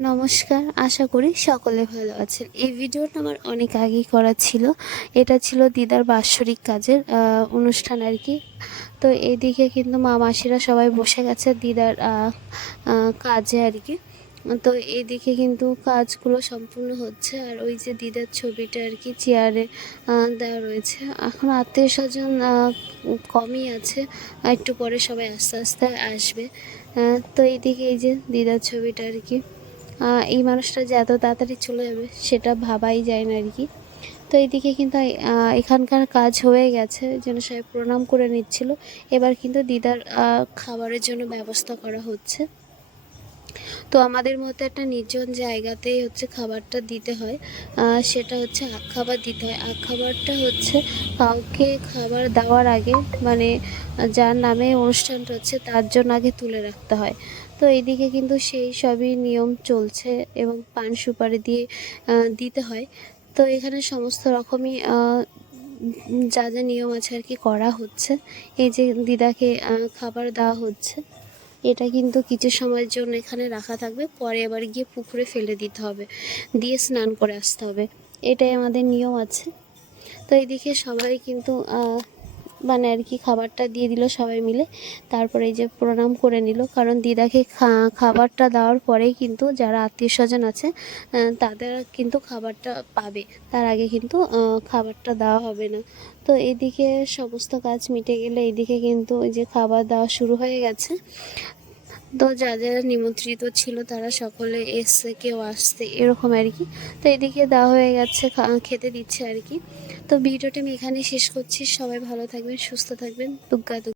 নমস্কার, আশা করি সকলে ভালো আছেন। এই ভিডিওটা আমার অনেক আগেই করা ছিল। এটা ছিল দিদার বাৎসরিক কাজের অনুষ্ঠান আর কি। তো এইদিকে কিন্তু মাসিরা সবাই বসে গেছে দিদার কাজে আর কি। তো এইদিকে কিন্তু কাজগুলো সম্পূর্ণ হচ্ছে, আর ওই যে দিদার ছবিটা আর কি চেয়ারে দেওয়া রয়েছে। এখন আত্মীয় স্বজন কমই আছে, একটু পরে সবাই আস্তে আস্তে আসবে। তো এইদিকে এই যে দিদার ছবিটা আর কি, এই মানুষটা যে এত তাড়াতাড়ি চলে যাবে সেটা ভাবাই যায় না আর কি। তো এইদিকে কিন্তু এখানকার কাজ হয়ে গেছে, যেন সবাই প্রণাম করে নিচ্ছিল। এবার কিন্তু দিদার খাবারের জন্য ব্যবস্থা করা হচ্ছে। তো আমাদের মতো একটা নির্জন জায়গাতেই হচ্ছে খাবারটা দিতে হয়। সেটা হচ্ছে আখ খাবার দিতে হয়। আখ খাবারটা হচ্ছে কাউকে খাবার দেওয়ার আগে, মানে যার নামে অনুষ্ঠানটা হচ্ছে তার জন্য আগে তুলে রাখতে হয়। তো এইদিকে কিন্তু সেই সবই নিয়ম চলছে এবং পান সুপারি দিয়ে দিতে হয়। তো এখানে সমস্ত রকমই যা যা নিয়ম আছে আর কি করা হচ্ছে। এই যে দিদাকে খাবার দেওয়া হচ্ছে, এটা কিন্তু কিছু সময়ের জন্য এখানে রাখা থাকবে, পরে আবার গিয়ে পুকুরে ফেলে দিতে হবে, দিয়ে স্নান করে আসতে হবে। এটাই আমাদের নিয়ম আছে। তো এইদিকে সবাই কিন্তু মানে আর কি খাবারটা দিয়ে দিল সবাই মিলে। তারপরে এই যে প্রণাম করে নিল, কারণ দিদাকে খাবারটা দেওয়ার পরেই কিন্তু যারা আত্মীয় স্বজন আছে তাদের কিন্তু খাবারটা পাবে, তার আগে কিন্তু খাবারটা দেওয়া হবে না। তো এদিকে সমস্ত কাজ মিটে গেলে এইদিকে কিন্তু ওই যে খাবার দেওয়া শুরু হয়ে গেছে। তো যারা নিমন্ত্রিত ছিল তারা সকলে এসছে, কেউ আসছে এরকম আর কি। তো এদিকে দেওয়া হয়ে গেছে, খেতে দিচ্ছে আর কি। তো ভিডিওটা আমি এখানেই শেষ করছি। সবাই ভালো থাকবেন, সুস্থ থাকবেন। দুগ্গা দুগ্গা।